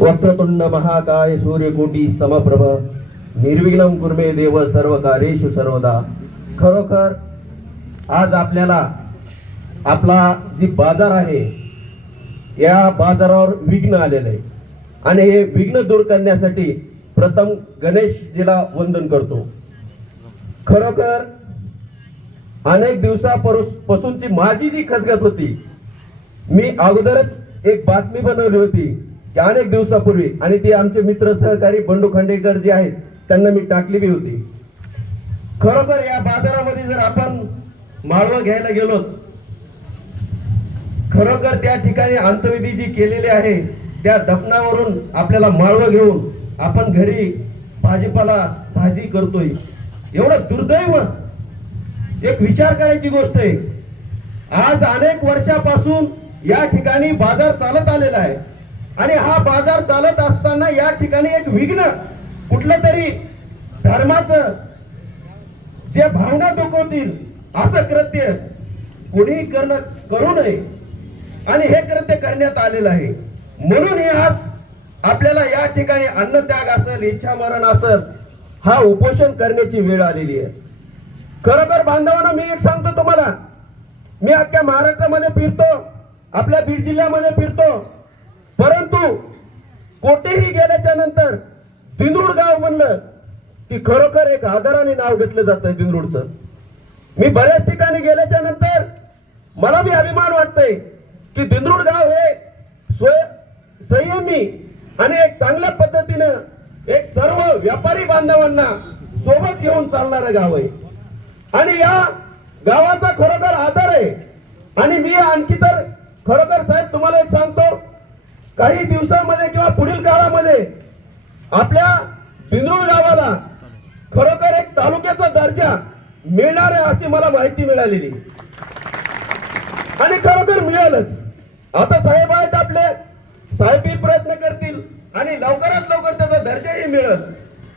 वक्रतुंड महाकाय सूर्यकोटी समप्रभ निर्विघ्न कुर्मे देव सर्व कार्येशु सर्वदा। खरोखर आज आपल्याला आपला जी बाजार आहे या बाजारावर विघ्न आलेलं आहे. आणि हे विघ्न दूर करण्यासाठी प्रथम गणेशजीला वंदन करतो. खरोखर अनेक दिवसापासून पासूनची माझी जी खदखत होती मी अगोदरच एक बातमी बनवली होती की अनेक दिवसापूर्वी आणि ती आमचे मित्र सहकारी बंडू खंडेकर जे आहेत त्यांना मी टाकली बी होती. खरोखर या बाजारामध्ये जर आपण माळवं घ्यायला गेलो खरोखर त्या ठिकाणी अंतविधी जी केलेली आहे त्या दफनावरून आपल्याला माळवं घेऊन आपण घरी भाजीपाला भाजी करतोय. एवढं दुर्दैव एक विचार करायची गोष्ट आहे. आज अनेक वर्षापासून या ठिकाणी बाजार चालत आलेला आहे. आणि हा बाजार चालत असताना या ठिकाणी एक विघ्न कुठलं तरी धर्माचं जे भावना दुखवतील असं कृत्य कोणीही करणं करू नये. आणि हे कृत्य करण्यात आलेलं आहे. म्हणून हे आज आपल्याला या ठिकाणी अन्नत्याग असेल इच्छा मरण असेल हा उपोषण करण्याची वेळ आलेली आहे. खरोखर बांधवांना मी एक सांगतो तुम्हाला. मी अख्ख्या महाराष्ट्रामध्ये फिरतो. आपल्या बीड जिल्ह्यामध्ये फिरतो. परंतु कोठेही गेल्याच्यानंतर दिंदूड गाव म्हणलं की खरोखर एक आदराने नाव घेतलं जातंय दिंदूडचं मी बऱ्याच ठिकाणी गेल्याच्यानंतर मला बी अभिमान वाटतंय की दिंदूड गाव हे स्वय संयमी आणि एक चांगल्या पद्धतीनं एक सर्व व्यापारी बांधवांना सोबत घेऊन चालणारं गाव आहे. आणि या गावाचा खरोखर आधार आहे. आणि मी आणखी तर खरोखर साहेब तुम्हाला एक सांगतो. काही दिवसामध्ये किंवा पुढील काळामध्ये आपल्या बिंदूळ गावाला खरोखर एक तालुक्याचा दर्जा मिळणार आहे अशी मला माहिती मिळालेली. आणि खरोखर मिळेलच. आता साहेब आहेत आपले साहेबही प्रयत्न करतील आणि लवकरात लवकर त्याचा दर्जाही मिळेल.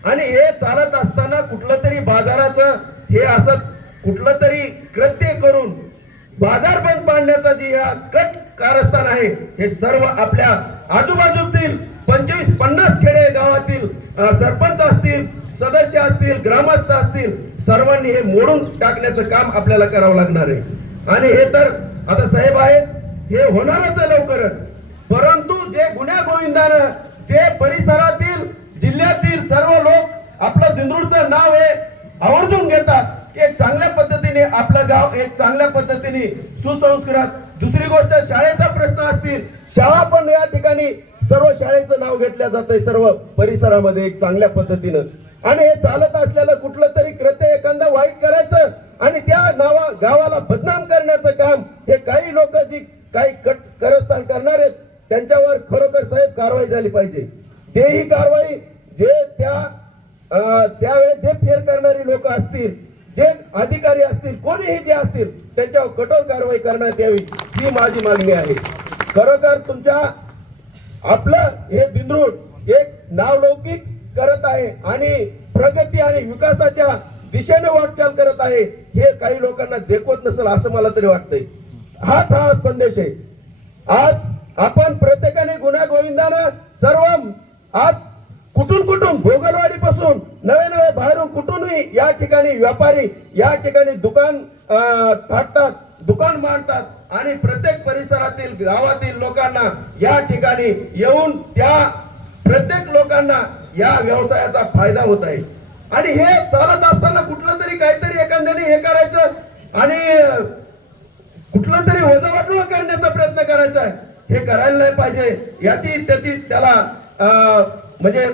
आणि हे चालत असताना कुठलं तरी बाजाराचं हे असं कुठलं तरी कृत्य करून बाजार बंद पाडण्याचा जे हा कट कारस्थान आहे हे सर्व आपल्या आजूबाजूतील पंचवीस पन्नास खेडे गावातील सरपंच असतील सदस्य असतील ग्रामस्थ असतील सर्वांनी हे मोडून टाकण्याचं काम आपल्याला करावं लागणार आहे. आणि हे तर आता साहेब आहेत हे होणारच लवकरच. परंतु जे गुन्ह्या गोविंदानं जे परिसरातील जिल्ह्यातील सर्व लोक आपलं दिंदूरचं नाव हे आवर्जून घेतात की एक चांगल्या पद्धतीने आपलं गाव एक चांगल्या पद्धतीने सुसंस्कृत. दुसरी गोष्ट शाळेचा प्रश्न असतील शाळा पण या ठिकाणी सर्व शाळेचं नाव घेतल्या जात सर्व परिसरामध्ये एक चांगल्या पद्धतीनं. आणि हे चालत असलेलं कुठलं तरी कृत्य एखादं वाईट करायचं आणि त्या नावा गावाला बदनाम करण्याचं काम हे काही लोक जी काही कट करस्थान करणार आहेत त्यांच्यावर खरोखर साहेब कारवाई झाली पाहिजे. तेही कारवाई जे त्या त्यावेळेस जे फेर करणारी लोक असतील जे अधिकारी असतील कोणीही जे असतील त्यांच्यावर कठोर कारवाई करण्यात यावी ही माझी मागणी आहे. खरोखर तुमच्या आपलं हे दिंद्रूड एक नावलौकिक करत आहे आणि प्रगती आणि विकासाच्या दिशेने वाटचाल करत आहे हे काही लोकांना देखवत नसेल असं मला तरी वाटतंय. हाच हा संदेश आहे. आज आपण प्रत्येकाने गुन्हा गोविंदानं सर्व आज कुठून कुठून भोगलवाडी पासून नवे नवे बाहेरून कुठूनही या ठिकाणी व्यापारी या ठिकाणी दुकान अं, थाटतात दुकान मांडतात आणि प्रत्येक परिसरातील गावातील लोकांना या ठिकाणी येऊन त्या प्रत्येक लोकांना या व्यवसायाचा फायदा होत आहे. आणि हे चालत असताना कुठलं तरी काहीतरी एखाद्याने हे करायचं आणि कुठलं तरी वजावाटूळ करण्याचा प्रयत्न करायचा आहे. हे करायला नाही पाहिजे. याची त्याची त्याला म्हणजे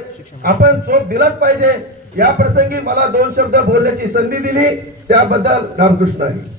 आपण चोप दिलाच पाहिजे. या प्रसंगी मला दोन शब्द बोलण्याची संधी दिली. त्याबद्दल रामकृष्ण आहे.